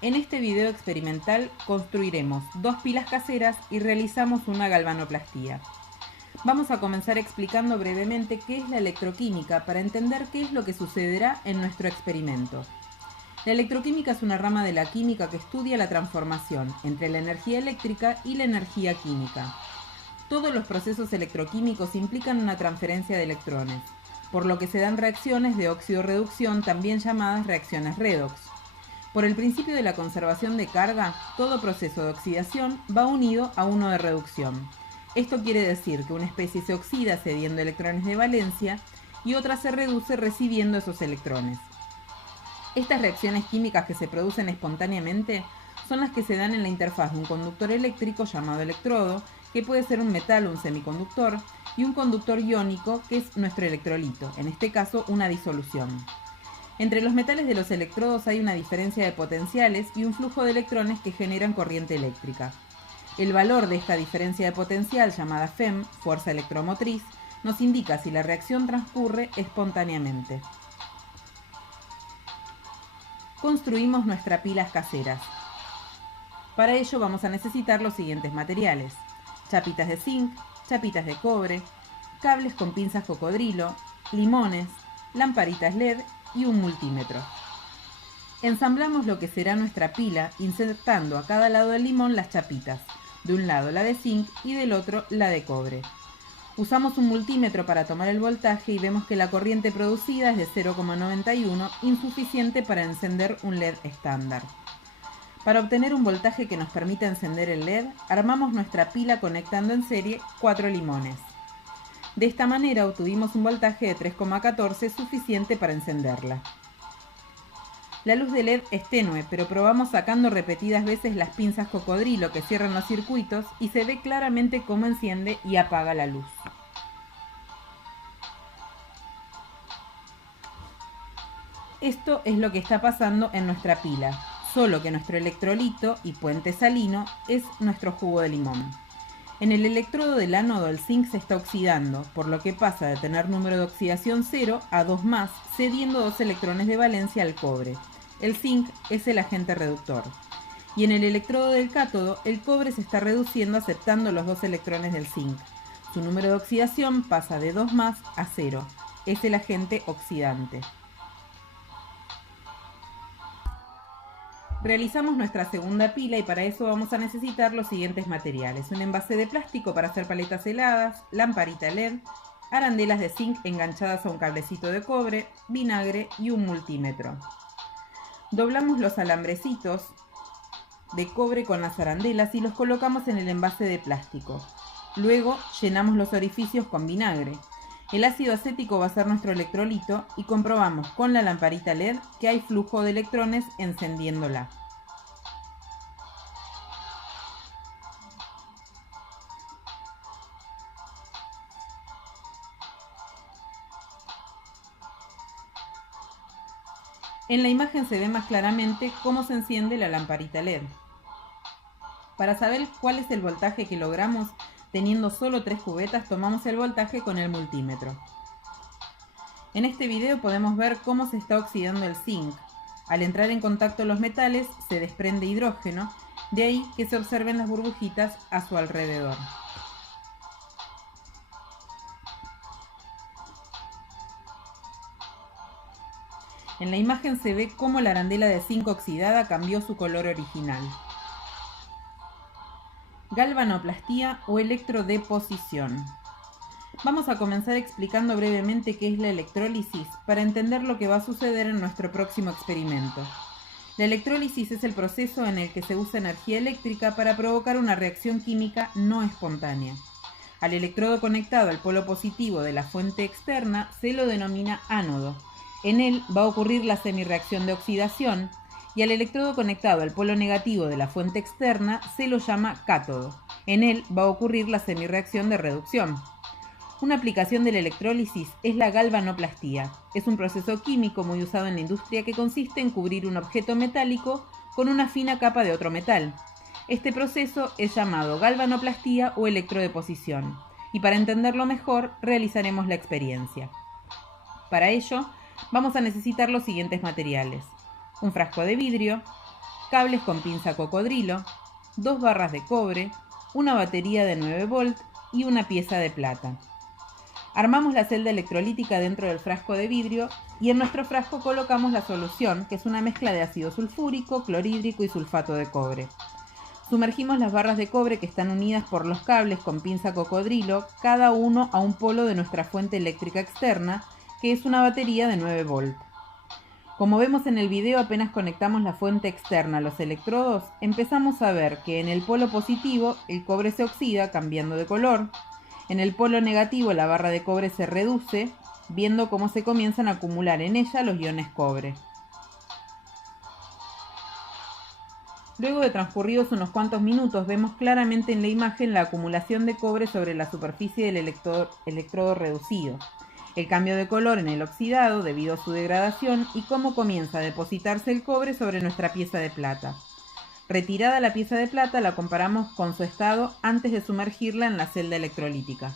En este video experimental construiremos dos pilas caseras y realizamos una galvanoplastía. Vamos a comenzar explicando brevemente qué es la electroquímica para entender qué es lo que sucederá en nuestro experimento. La electroquímica es una rama de la química que estudia la transformación entre la energía eléctrica y la energía química. Todos los procesos electroquímicos implican una transferencia de electrones, por lo que se dan reacciones de óxido-reducción, también llamadas reacciones redox. Por el principio de la conservación de carga, todo proceso de oxidación va unido a uno de reducción. Esto quiere decir que una especie se oxida cediendo electrones de valencia y otra se reduce recibiendo esos electrones. Estas reacciones químicas que se producen espontáneamente son las que se dan en la interfaz de un conductor eléctrico llamado electrodo, que puede ser un metal o un semiconductor, y un conductor iónico, que es nuestro electrolito, en este caso una disolución. Entre los metales de los electrodos hay una diferencia de potenciales y un flujo de electrones que generan corriente eléctrica. El valor de esta diferencia de potencial, llamada FEM, fuerza electromotriz, nos indica si la reacción transcurre espontáneamente. Construimos nuestras pilas caseras. Para ello vamos a necesitar los siguientes materiales: chapitas de zinc, chapitas de cobre, cables con pinzas cocodrilo, limones, lamparitas LED y un multímetro. Ensamblamos lo que será nuestra pila insertando a cada lado del limón las chapitas, de un lado la de zinc y del otro la de cobre. Usamos un multímetro para tomar el voltaje y vemos que la corriente producida es de 0,91, insuficiente para encender un LED estándar. Para obtener un voltaje que nos permita encender el LED, armamos nuestra pila conectando en serie 4 limones. De esta manera obtuvimos un voltaje de 3,14 suficiente para encenderla. La luz de LED es tenue, pero probamos sacando repetidas veces las pinzas cocodrilo que cierran los circuitos y se ve claramente cómo enciende y apaga la luz. Esto es lo que está pasando en nuestra pila, solo que nuestro electrolito y puente salino es nuestro jugo de limón. En el electrodo del ánodo el zinc se está oxidando, por lo que pasa de tener número de oxidación 0 a 2+, cediendo 2 electrones de valencia al cobre. El zinc es el agente reductor. Y en el electrodo del cátodo, el cobre se está reduciendo aceptando los 2 electrones del zinc. Su número de oxidación pasa de 2+ a 0. Es el agente oxidante. Realizamos nuestra segunda pila y para eso vamos a necesitar los siguientes materiales: un envase de plástico para hacer paletas heladas, lamparita LED, arandelas de zinc enganchadas a un cablecito de cobre, vinagre y un multímetro. Doblamos los alambrecitos de cobre con las arandelas y los colocamos en el envase de plástico. Luego llenamos los orificios con vinagre. El ácido acético va a ser nuestro electrolito y comprobamos con la lamparita LED que hay flujo de electrones encendiéndola. En la imagen se ve más claramente cómo se enciende la lamparita LED. Para saber cuál es el voltaje que logramos, teniendo solo 3 cubetas, tomamos el voltaje con el multímetro. En este video podemos ver cómo se está oxidando el zinc. Al entrar en contacto los metales se desprende hidrógeno, de ahí que se observen las burbujitas a su alrededor. En la imagen se ve cómo la arandela de zinc oxidada cambió su color original. Galvanoplastía o electrodeposición. Vamos a comenzar explicando brevemente qué es la electrólisis para entender lo que va a suceder en nuestro próximo experimento. La electrólisis es el proceso en el que se usa energía eléctrica para provocar una reacción química no espontánea. Al electrodo conectado al polo positivo de la fuente externa se lo denomina ánodo. En él va a ocurrir la semirreacción de oxidación, y al electrodo conectado al polo negativo de la fuente externa se lo llama cátodo. En él va a ocurrir la semirreacción de reducción. Una aplicación de la electrólisis es la galvanoplastía. Es un proceso químico muy usado en la industria que consiste en cubrir un objeto metálico con una fina capa de otro metal. Este proceso es llamado galvanoplastía o electrodeposición, y para entenderlo mejor realizaremos la experiencia. Para ello, vamos a necesitar los siguientes materiales: un frasco de vidrio, cables con pinza cocodrilo, 2 barras de cobre, una batería de 9 volt y una pieza de plata. Armamos la celda electrolítica dentro del frasco de vidrio y en nuestro frasco colocamos la solución, que es una mezcla de ácido sulfúrico, clorhídrico y sulfato de cobre. Sumergimos las barras de cobre que están unidas por los cables con pinza cocodrilo, cada uno a un polo de nuestra fuente eléctrica externa, que es una batería de 9 volt. Como vemos en el video, apenas conectamos la fuente externa a los electrodos, empezamos a ver que en el polo positivo el cobre se oxida cambiando de color. En el polo negativo la barra de cobre se reduce, viendo cómo se comienzan a acumular en ella los iones cobre. Luego de transcurridos unos cuantos minutos, vemos claramente en la imagen la acumulación de cobre sobre la superficie del electrodo reducido, el cambio de color en el oxidado debido a su degradación y cómo comienza a depositarse el cobre sobre nuestra pieza de plata. Retirada la pieza de plata, la comparamos con su estado antes de sumergirla en la celda electrolítica.